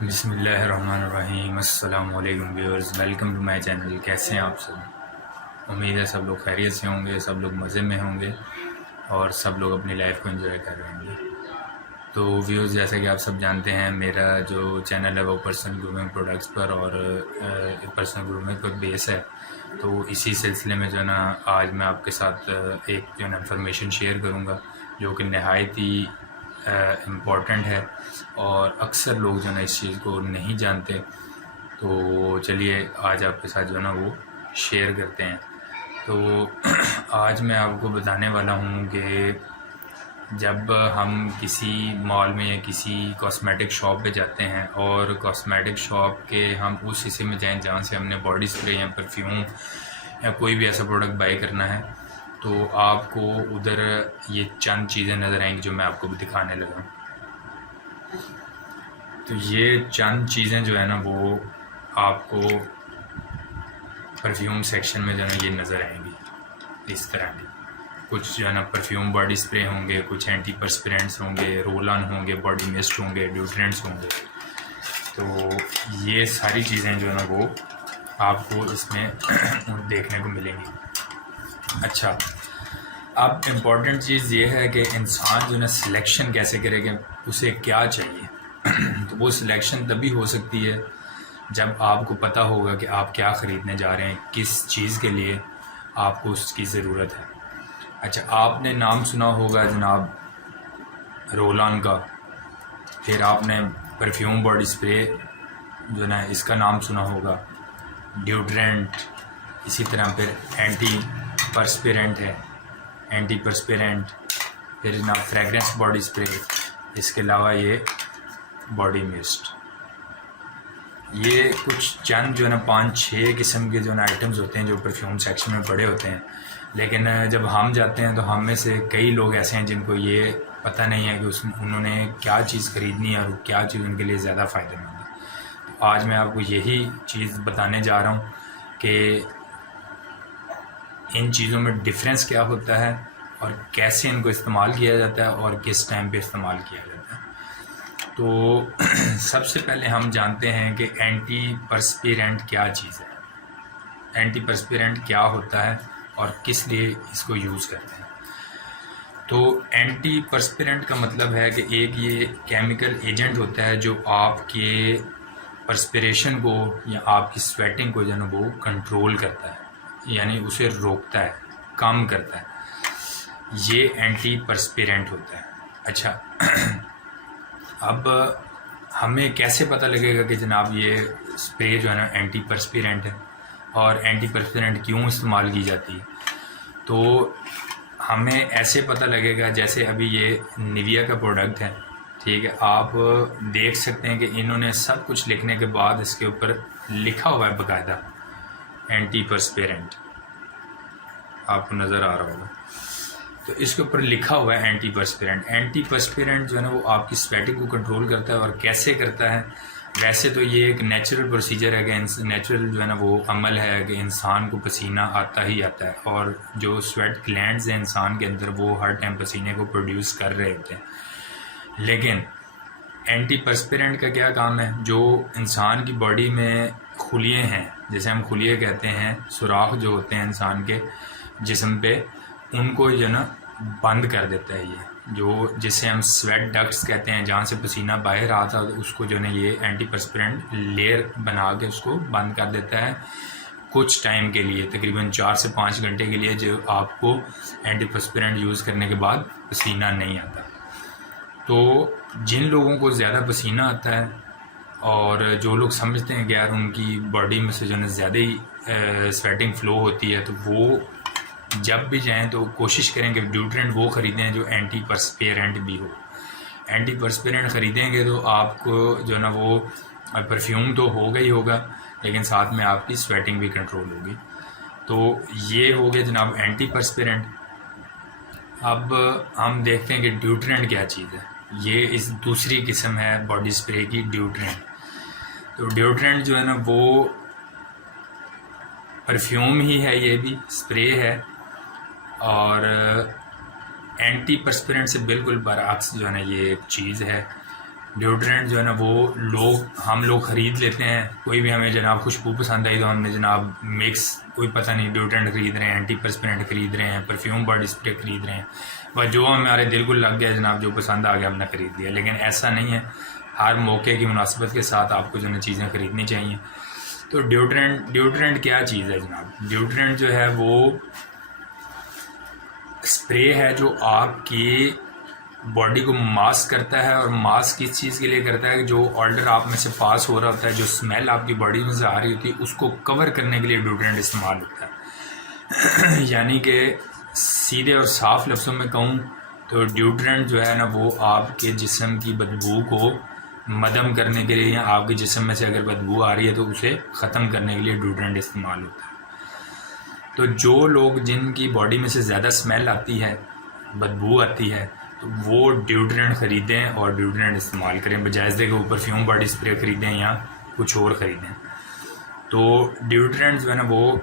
بسم اللہ الرحمن الرحیم۔ السلام علیکم viewers, welcome to my channel. کیسے ہیں آپ سب؟ امید ہے سب لوگ خیریت سے ہوں گے، سب لوگ مزے میں ہوں گے اور سب لوگ اپنی لائف کو انجوائے کر رہے ہوں گے۔ تو ویورز، جیسا کہ آپ سب جانتے ہیں، میرا جو چینل ہے وہ پرسنل گرومنگ پروڈکٹس پر اور پرسنل گرومنگ پر بیس ہے۔ تو اسی سلسلے میں جو ہے نا آج میں آپ کے ساتھ ایک جو ہے نا انفارمیشن شیئر کروں گا جو کہ نہایت ہی امپورٹنٹ ہے اور اکثر لوگ جو ہے نا اس چیز کو نہیں جانتے۔ تو چلیے آج آپ کے ساتھ جو ہے نا وہ شیئر کرتے ہیں۔ تو آج میں آپ کو بتانے والا ہوں کہ جب ہم کسی مال میں یا کسی کاسمیٹک شاپ پہ جاتے ہیں اور کاسمیٹک شاپ کے ہم اس حصے میں جائیں جہاں سے ہم نے باڈی اسپرے یا پرفیوم یا کوئی بھی ایسا پروڈکٹ بائی کرنا ہے، تو آپ کو ادھر یہ چند چیزیں نظر آئیں گی جو میں آپ کو بھی دکھانے لگا ہوں۔ تو یہ چند چیزیں جو ہے نا وہ آپ کو پرفیوم سیکشن میں جو ہے نا یہ نظر آئیں گی اس طرح کی۔ کچھ جو ہے نا پرفیوم باڈی اسپرے ہوں گے، کچھ اینٹی پرسپیرنٹس ہوں گے، رول آن ہوں گے، باڈی مسٹ ہوں گے، ڈیوڈرنٹس ہوں گے۔ تو یہ ساری چیزیں جو ہے نا وہ آپ کو اس میں دیکھنے کو ملیں گی۔ اچھا، اب امپورٹنٹ چیز یہ ہے کہ انسان جو ہے نا سلیکشن کیسے کرے گا، اسے کیا چاہیے۔ تو وہ سلیکشن تبھی ہو سکتی ہے جب آپ کو پتہ ہوگا کہ آپ کیا خریدنے جا رہے ہیں، کس چیز کے لیے آپ کو اس کی ضرورت ہے۔ اچھا، آپ نے نام سنا ہوگا جناب رول آن کا، پھر آپ نے پرفیوم باڈی اسپرے جو ہے نا اس کا نام سنا ہوگا، ڈیوڈرنٹ، اسی طرح پھر اینٹی پرسپیرنٹ ہے، اینٹی پرسپیرنٹ، پھر جناب فریگرنس باڈی اسپرے، اس کے علاوہ یہ باڈی مسٹ۔ یہ کچھ چند جو ہے نا 5-6 قسم کے جو ہے نا آئٹمز ہوتے ہیں جو پرفیوم سیکشن میں پڑے ہوتے ہیں، لیکن جب ہم جاتے ہیں تو ہم میں سے کئی لوگ ایسے ہیں جن کو یہ پتہ نہیں ہے کہ انہوں نے کیا چیز خریدنی ہے اور کیا چیز ان کے لیے زیادہ فائدہ مند ہے۔ تو آج میں آپ کو یہی چیز بتانے جا رہا ہوں کہ ان چیزوں میں ڈفرینس کیا ہوتا ہے اور کیسے ان کو استعمال کیا جاتا ہے اور کس ٹائم پہ استعمال کیا جاتا ہے۔ تو سب سے پہلے ہم جانتے ہیں کہ اینٹی پرسپیرنٹ کیا چیز ہے، اینٹی پرسپیرنٹ کیا ہوتا ہے اور کس لیے اس کو یوز کرتے ہیں۔ تو اینٹی پرسپیرنٹ کا مطلب ہے کہ ایک یہ کیمیکل ایجنٹ ہوتا ہے جو آپ کے پرسپیریشن کو یا آپ کی سویٹنگ کو جو ہے نا وہ کنٹرول کرتا ہے، یعنی اسے روکتا ہے، کم کرتا ہے۔ یہ اینٹی پرسپیرنٹ ہوتا ہے۔ اچھا، اب ہمیں کیسے پتہ لگے گا کہ جناب یہ اسپرے جو ہے نا اینٹی پرسپیرنٹ ہے اور اینٹی پرسپیرنٹ کیوں استعمال کی جاتی ہے؟ تو ہمیں ایسے پتہ لگے گا جیسے ابھی یہ نیویا کا پروڈکٹ ہے، ٹھیک ہے، آپ دیکھ سکتے ہیں کہ انہوں نے سب کچھ لکھنے کے بعد اس کے اوپر لکھا ہوا ہے باقاعدہ اینٹی پرسپیرنٹ، آپ کو نظر آ رہا ہوگا۔ تو اس کے اوپر لکھا ہوا ہے اینٹی پرسپیرنٹ۔ اینٹی پرسپیرنٹ جو ہے نا وہ آپ کی سویٹنگ کو کنٹرول کرتا ہے، اور کیسے کرتا ہے؟ ویسے تو یہ ایک نیچرل پروسیجر ہے کہ نیچرل جو ہے نا وہ عمل ہے کہ انسان کو پسینہ آتا ہی آتا ہے، اور جو سویٹ گلینڈز ہیں انسان کے اندر وہ ہر ٹائم پسینے کو پروڈیوس کر رہے ہوتے ہیں۔ لیکن اینٹی پرسپیرنٹ کا کیا کام ہے؟ جو انسان کی باڈی میں خلیے ہیں، جیسے ہم خلیے کہتے ہیں، سوراخ جو ہوتے ہیں انسان کے جسم پہ، ان کو جو ہے نا بند کر دیتا ہے یہ، جو جسے ہم سویٹ ڈکٹس کہتے ہیں، جہاں سے پسینہ باہر آتا ہے اس کو جو ہے نا یہ اینٹی پرسپیرنٹ لیئر بنا کے اس کو بند کر دیتا ہے کچھ ٹائم کے لیے، تقریباً 4 سے 5 گھنٹے کے لیے، جو آپ کو اینٹی پرسپیرنٹ یوز کرنے کے بعد پسینہ نہیں آتا۔ تو جن لوگوں کو زیادہ پسینہ آتا ہے اور جو لوگ سمجھتے ہیں کہ یار ان کی باڈی میں سے جو ہے زیادہ ہی سویٹنگ فلو ہوتی ہے، تو وہ جب بھی جائیں تو کوشش کریں کہ ڈیوڈرنٹ وہ خریدیں جو اینٹی پرسپیرنٹ بھی ہو۔ اینٹی پرسپیرنٹ خریدیں گے تو آپ کو جو ہے نا وہ پرفیوم تو ہوگا ہی ہوگا، لیکن ساتھ میں آپ کی سویٹنگ بھی کنٹرول ہوگی۔ تو یہ ہو گیا جناب اینٹی پرسپیرنٹ۔ اب ہم دیکھتے ہیں کہ ڈیوڈرنٹ کیا چیز ہے۔ یہ اس دوسری قسم ہے باڈی اسپرے کی، ڈیوڈرنٹ۔ تو ڈیوڈرنٹ جو ہے نا وہ پرفیوم ہی ہے، یہ بھی اسپرے ہے، اور اینٹی پرسپیرنٹ سے بالکل برعکس جو ہے نا یہ ایک چیز ہے۔ ڈیوڈرنٹ جو ہے نا وہ ہم لوگ خرید لیتے ہیں، کوئی بھی ہمیں جناب خوشبو پسند آئی تو ہم نے جناب مکس، کوئی پتہ نہیں ڈیوڈرنٹ خرید رہے ہیں، اینٹی پرسپیرنٹ خرید رہے ہیں، پرفیوم باڈی اسپرے خرید رہے ہیں، بس جو ہمارے دل کو لگ گیا جناب، جو پسند آ گیا ہم نے خرید لیا. لیکن ایسا نہیں ہے، ہر موقع کی مناسبت کے ساتھ آپ کو جو ہے چیزیں خریدنی چاہیے. تو ڈیوڈرنٹ کیا چیز ہے جناب؟ ڈیوڈرنٹ جو ہے وہ اسپرے ہے جو آپ کی باڈی کو ماسک کرتا ہے. اور ماسک کس چیز کے لیے کرتا ہے؟ جو آڈر آپ میں سے پاس ہو رہا ہوتا ہے، جو اسمیل آپ کی باڈی میں سے آ رہی ہوتی ہے، اس کو کور کرنے کے لیے ڈیوڈرنٹ استعمال ہوتا ہے. یعنی کہ سیدھے اور صاف لفظوں میں کہوں تو ڈیوڈرنٹ جو ہے نا وہ آپ کے جسم کی بدبو کو مدھم کرنے کے لیے، یا آپ کے جسم میں سے اگر بدبو آ رہی ہے تو اسے ختم کرنے کے لیے ڈیوڈرنٹ استعمال ہوتا ہے. تو جو لوگ جن کی باڈی میں سے زیادہ اسمیل آتی ہے، بدبو آتی ہے، تو وہ ڈیوڈرنٹ خریدیں اور ڈیوڈرنٹ استعمال کریں، بجائے کہ وہ پرفیوم باڈی اسپرے خریدیں یا کچھ اور خریدیں. تو ڈیوڈرنٹ جو ہے نا وہ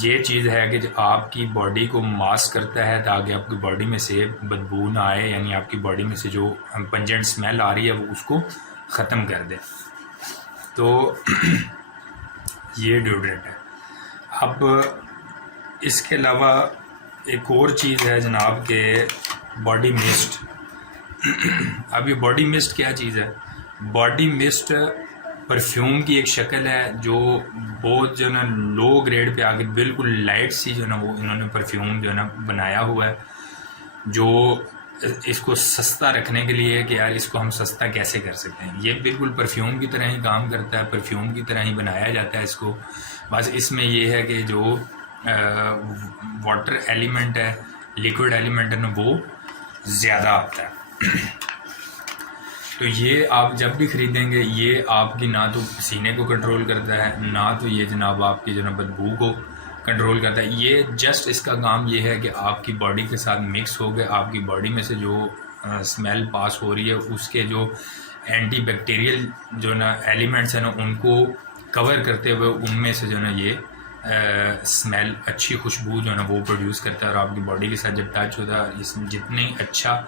یہ چیز ہے کہ جو آپ کی باڈی کو ماسک کرتا ہے تاکہ آپ کی باڈی میں سے بدبو نہ آئے، یعنی آپ کی باڈی میں سے جو پنجنٹ اسمیل آ رہی ہے وہ اس کو ختم کر دے. تو یہ ڈیوڈرنٹ ہے. اب اس کے علاوہ ایک اور چیز ہے جناب کہ باڈی مسٹ. اب یہ باڈی مسٹ کیا چیز ہے؟ باڈی مسٹ پرفیوم کی ایک شکل ہے جو بہت جو ہے نا لو گریڈ پہ آگے بالکل لائٹ سی جو ہے نا وہ انہوں نے پرفیوم جو ہے نا بنایا ہوا ہے، جو اس کو سستا رکھنے کے لیے کہ یار اس کو ہم سستا کیسے کر سکتے ہیں. یہ بالکل پرفیوم کی طرح ہی کام کرتا ہے، پرفیوم کی طرح ہی بنایا جاتا ہے اس کو. بس اس میں یہ ہے کہ جو واٹر ایلیمنٹ ہے، لیکوڈ ایلیمنٹ ہے نا، وہ زیادہ آتا ہے. تو یہ آپ جب بھی خریدیں گے یہ آپ کی نہ تو پسینے کو کنٹرول کرتا ہے، نہ تو یہ جناب آپ کی جو ہے نا بدبو کو کنٹرول کرتا ہے. یہ جسٹ اس کا کام یہ ہے کہ آپ کی باڈی کے ساتھ مکس ہو گئے، آپ کی باڈی میں سے جو اسمیل پاس ہو رہی ہے اس کے جو اینٹی بیکٹیریل جو نا ایلیمنٹس ہیں نا ان کو کور کرتے ہوئے ان میں سے جو نا یہ اسمیل، اچھی خوشبو جو ہے نا وہ پروڈیوس کرتا ہے. اور آپ کی باڈی کے ساتھ جب ٹچ ہوتا ہے، اس میں جتنی اچھا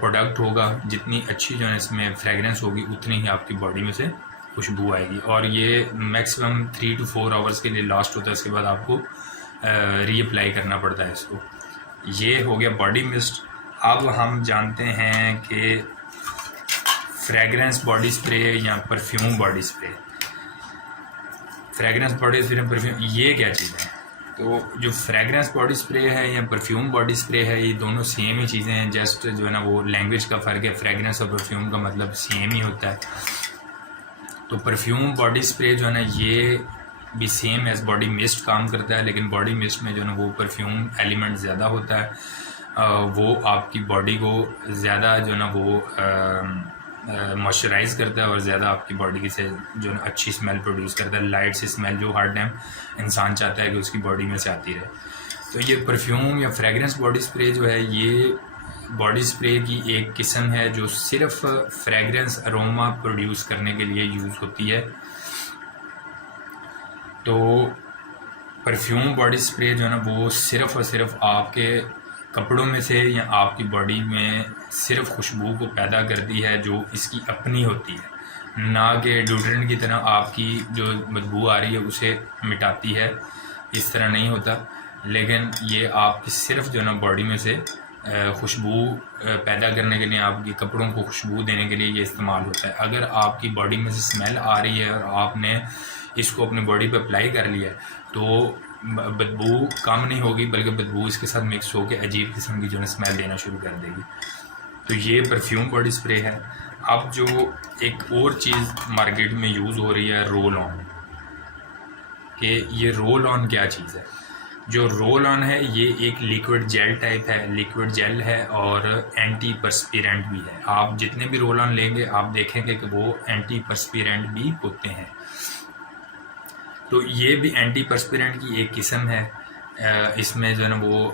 پروڈکٹ ہوگا، جتنی اچھی جو ہے اس میں فریگرنس ہوگی، اتنی ہی آپ کی باڈی میں سے خوشبو آئے گی. اور یہ میکسیمم 3 to 4 آورس کے لیے لاسٹ ہوتا ہے، اس کے بعد آپ کو ری اپلائی کرنا پڑتا ہے اس کو. یہ ہو گیا باڈی مسٹ. اب ہم جانتے ہیں کہ فریگرنس باڈی اسپرے یا perfume body spray. Fragrance body spray, perfume, یہ کیا چیز ہے؟ تو جو فریگرنس باڈی اسپرے ہے یا پرفیوم باڈی اسپرے ہے، یہ دونوں سیم ہی چیزیں ہیں. جسٹ جو ہے نا وہ لینگویج کا فرق ہے. فریگرنس اور پرفیوم کا مطلب سیم ہی ہوتا ہے. تو پرفیوم باڈی اسپرے جو ہے نا یہ بھی سیم ایز باڈی مسٹ کام کرتا ہے، لیکن باڈی مسٹ میں جو ہے نا وہ پرفیوم ایلیمنٹ زیادہ ہوتا ہے. وہ آپ کی باڈی کو زیادہ جو ہے نا وہ موئسچرائز کرتا ہے اور زیادہ آپ کی باڈی سے جو ہے اچھی اسمیل پروڈیوس کرتا ہے، لائٹ سی اسمیل جو ہر ٹائم انسان چاہتا ہے کہ اس کی باڈی میں سے آتی رہے. تو یہ پرفیوم یا فریگرنس باڈی اسپرے جو ہے یہ باڈی اسپرے کی ایک قسم ہے جو صرف فریگرنس اروما پروڈیوس کرنے کے لیے یوز ہوتی ہے. تو پرفیوم باڈی اسپرے جو ہے نا وہ صرف اور صرف آپ کے کپڑوں میں سے یا آپ کی باڈی میں صرف خوشبو کو پیدا کرتی ہے جو اس کی اپنی ہوتی ہے، نہ کہ ڈیوڈرنٹ کی طرح آپ کی جو بدبو آ رہی ہے اسے مٹاتی ہے. اس طرح نہیں ہوتا، لیکن یہ آپ کی صرف جو ہے نا باڈی میں سے خوشبو پیدا کرنے کے لیے، آپ کے کپڑوں کو خوشبو دینے کے لیے یہ استعمال ہوتا ہے. اگر آپ کی باڈی میں سے اسمیل آ رہی ہے اور آپ نے اس کو اپنی باڈی پہ اپلائی کر لیا ہے تو بدبو کم نہیں ہوگی، بلکہ بدبو اس کے ساتھ مکس ہو کے عجیب قسم کی جو ہے اسمیل دینا شروع کر دے گی. تو یہ پرفیوم باڈی اسپرے ہے. اب جو ایک اور چیز مارکیٹ میں یوز ہو رہی ہے رول آن، کہ یہ رول آن کیا چیز ہے؟ جو رول آن ہے یہ ایک لیکوڈ جیل ٹائپ ہے، لیکوڈ جیل ہے اور اینٹی پرسپیرنٹ بھی ہے. آپ جتنے بھی رول آن لیں گے آپ دیکھیں گے کہ وہ اینٹی پرسپیرنٹ بھی ہوتے ہیں. تو یہ بھی اینٹی پرسپیرنٹ کی ایک قسم ہے. اس میں جو ہے نا وہ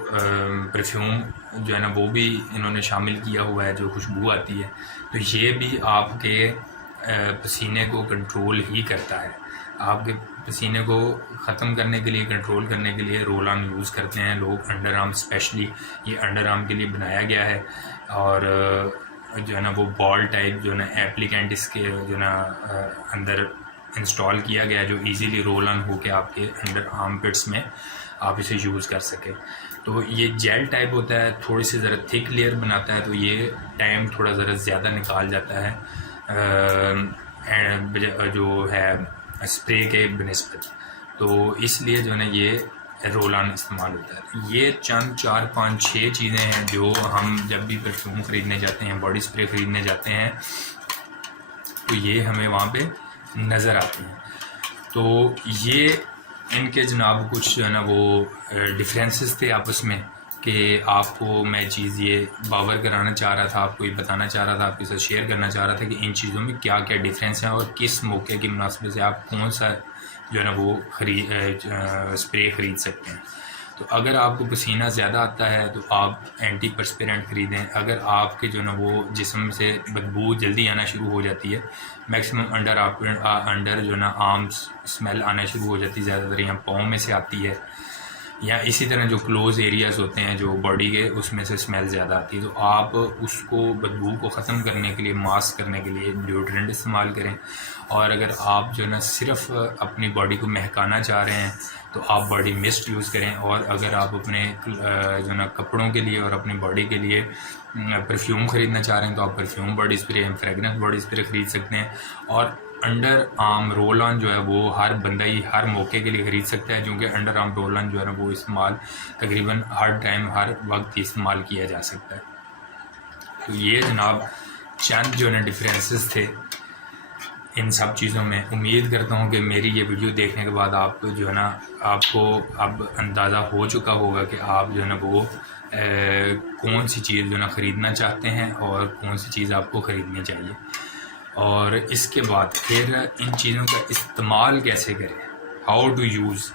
پرفیوم جو ہے نا وہ بھی انہوں نے شامل کیا ہوا ہے جو خوشبو آتی ہے. تو یہ بھی آپ کے پسینے کو کنٹرول ہی کرتا ہے. آپ کے پسینے کو ختم کرنے کے لیے، کنٹرول کرنے کے لیے رول آن یوز کرتے ہیں لوگ. انڈر آرم اسپیشلی یہ انڈر آرم کے لیے بنایا گیا ہے. اور جو ہے نا وہ بال ٹائپ جو ہے نا ایپلیکینٹ اس کے جو ہے نا اندر انسٹال کیا گیا جو ایزیلی رول آن ہو کے آپ کے انڈر آرم پٹس میں آپ اسے یوز کر سکیں. تو یہ جیل ٹائپ ہوتا ہے, تھوڑی سی ذرا تھک لیئر بناتا ہے, تو یہ ٹائم تھوڑا ذرا زیادہ نکال جاتا ہے جو ہے اسپرے کے بنسبت. تو اس لیے جو ہے نا یہ رول آن استعمال ہوتا ہے. یہ چند 4 5 6 چیزیں ہیں جو ہم جب بھی پرفیوم خریدنے جاتے ہیں, باڈی اسپرے خریدنے جاتے ہیں, تو یہ ہمیں وہاں پہ نظر آتی ہیں. تو یہ ان کے جناب کچھ جو ہے نا وہ ڈفرینسز تھے آپس میں, کہ آپ کو میں چیز یہ باور کرانا چاہ رہا تھا, آپ کو یہ بتانا چاہ رہا تھا, آپ کے ساتھ شیئر کرنا چاہ رہا تھا کہ ان چیزوں میں کیا کیا ڈفرینس ہیں اور کس موقع کی مناسبت سے آپ کون سا جو ہے نا وہ اسپرے خرید سکتے ہیں. تو اگر آپ کو پسینہ زیادہ آتا ہے تو آپ اینٹی پرسپیرنٹ خریدیں. اگر آپ کے جو ہے نا وہ جسم سے بدبو جلدی آنا شروع ہو جاتی ہے, میکسیمم انڈر جو ہے نا آرمس اسمیل آنا شروع ہو جاتی ہے, زیادہ تر یہاں پاؤں میں سے آتی ہے, یا اسی طرح جو کلوز ایریاز ہوتے ہیں جو باڈی کے اس میں سے اسمیل زیادہ آتی ہے, تو آپ اس کو بدبو کو ختم کرنے کے لیے, ماسک کرنے کے لیے ڈیوڈرنٹ استعمال کریں. اور اگر آپ جو ہے نا صرف اپنی باڈی کو مہکانا چاہ رہے ہیں تو آپ باڈی مسٹ یوز کریں. اور اگر آپ اپنے جو ہے نا کپڑوں کے لیے اور اپنی باڈی کے لیے پرفیوم خریدنا چاہ رہے ہیں تو آپ perfume body spray, fragrance body spray خرید سکتے ہیں. اور انڈر آرم رول آن جو ہے وہ ہر بندہ ہی ہر موقع کے لیے خرید سکتا ہے, کیونکہ انڈر آرم رول آن جو ہے نا وہ استعمال تقریباً ہر ٹائم ہر وقت استعمال کیا جا سکتا ہے. تو یہ جناب چند جو ہے نا ڈفرینسز تھے ان سب چیزوں میں. امید کرتا ہوں کہ میری یہ ویڈیو دیکھنے کے بعد آپ جو ہے نا آپ کو اب اندازہ ہو چکا ہوگا کہ آپ جو ہے نا وہ کون سی چیز جو ہے نا خریدنا چاہتے ہیں اور کون سی چیز آپ کو خریدنی چاہیے, اور اس کے بعد پھر ان چیزوں کا استعمال کیسے کریں, ہاؤ ٹو یوز.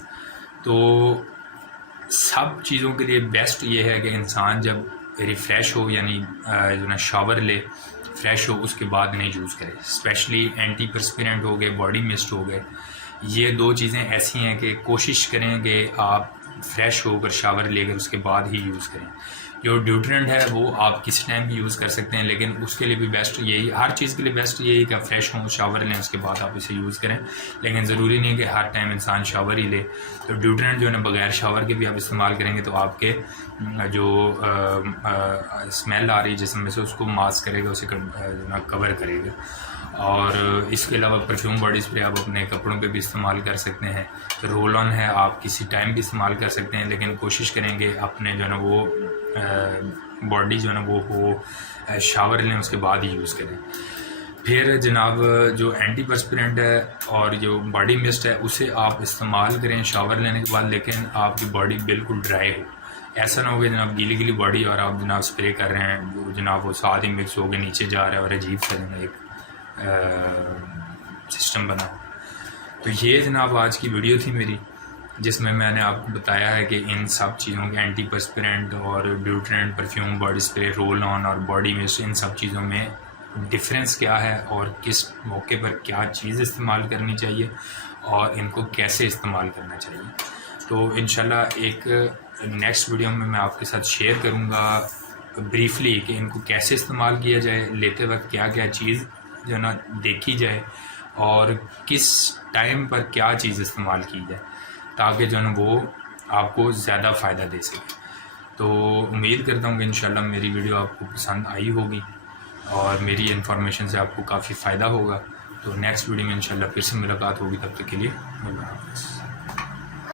تو سب چیزوں کے لیے بیسٹ یہ ہے کہ انسان جب ریفریش ہو, یعنی جو ہے نا شاور لے, فریش ہو, اس کے بعد نہیں یوز کرے. اسپیشلی اینٹی پرسپیرنٹ ہو گئے, باڈی مسٹ ہو گئے, یہ دو چیزیں ایسی ہیں کہ کوشش کریں کہ آپ فریش ہو کر شاور لے کر اس کے بعد ہی یوز کریں. جو ڈیوڈرنٹ ہے وہ آپ کس ٹائم بھی یوز کر سکتے ہیں, لیکن اس کے لیے بھی بیسٹ یہی, ہر چیز کے لیے بیسٹ یہی کہ آپ فریش ہوں, شاور لیں, اس کے بعد آپ اسے یوز کریں. لیکن ضروری نہیں کہ ہر ٹائم انسان شاور ہی لے. تو ڈیوڈرنٹ جو ہے نا بغیر شاور کے بھی آپ استعمال کریں گے تو آپ کے جو اسمیل آ رہی ہے جسم میں سے اس کو ماسک کرے گا, اسے کور کرے گا. اور اس کے علاوہ پرفیوم باڈی اسپرے آپ اپنے کپڑوں پہ بھی استعمال کر سکتے ہیں. رول آن ہے, آپ کسی ٹائم بھی استعمال کر سکتے ہیں, لیکن کوشش کریں کہ اپنے جو ہے نا وہ باڈی جو ہے نا وہ شاور لیں, اس کے بعد ہی یوز کریں. پھر جناب جو اینٹی پرسپیرنٹ ہے اور جو باڈی مسٹ ہے اسے آپ استعمال کریں شاور لینے کے بعد, لیکن آپ کی باڈی بالکل ڈرائی ہو. ایسا نہ ہو کہ جناب گیلی گیلی باڈی اور آپ جناب اسپرے کر رہے ہیں, وہ جناب وہ ساتھ ہی مکس ہو کے نیچے جا رہا ہے اور عجیب سا ایک سسٹم بنا. تو یہ جناب آج کی ویڈیو تھی میری, جس میں نے آپ کو بتایا ہے کہ ان سب چیزوں کے اینٹی پرسپیرنٹ اور deodorant, perfume, body spray, roll on اور باڈی مسٹ, ان سب چیزوں میں ڈفرینس کیا ہے اور کس موقع پر کیا چیز استعمال کرنی چاہیے اور ان کو کیسے استعمال کرنا چاہیے. تو انشاءاللہ ایک نیکسٹ ویڈیو میں آپ کے ساتھ شیئر کروں گا بریفلی کہ ان کو کیسے استعمال کیا جائے, لیتے وقت کیا کیا چیز جو ہے نا دیکھی جائے اور کس ٹائم پر کیا چیز استعمال کی جائے, تاکہ جو ہے نا وہ آپ کو زیادہ فائدہ دے سکے. تو امید کرتا ہوں کہ انشاءاللہ میری ویڈیو آپ کو پسند آئی ہوگی اور میری انفارمیشن سے آپ کو کافی فائدہ ہوگا. تو نیکسٹ ویڈیو میں انشاءاللہ پھر سے ملاقات ہوگی, تب تک کے لیے اللہ حافظ.